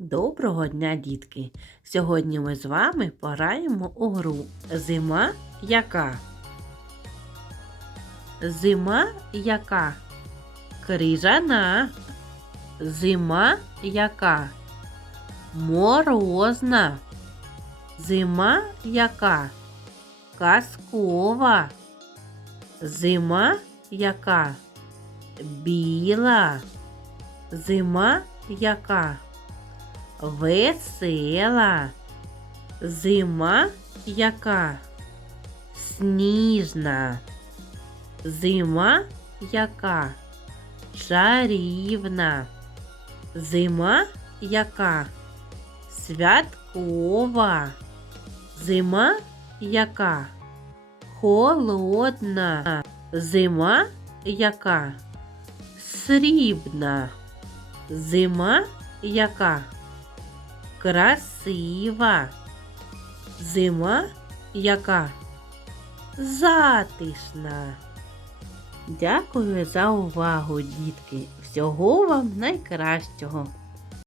Доброго дня, дітки! Сьогодні ми з вами пограємо у гру Зима яка? Зима яка? Крижана. Зима яка? Морозна. Зима яка? Казкова. Зима яка? Біла. Зима яка? Весела. Зима яка? Сніжна. Зима яка? Чарівна. Зима яка? Святкова. Зима яка? Холодна. Зима яка? Срібна. Зима яка? Красива. Зима яка? Затишна. Дякую за увагу, дітки. Всього вам найкращого.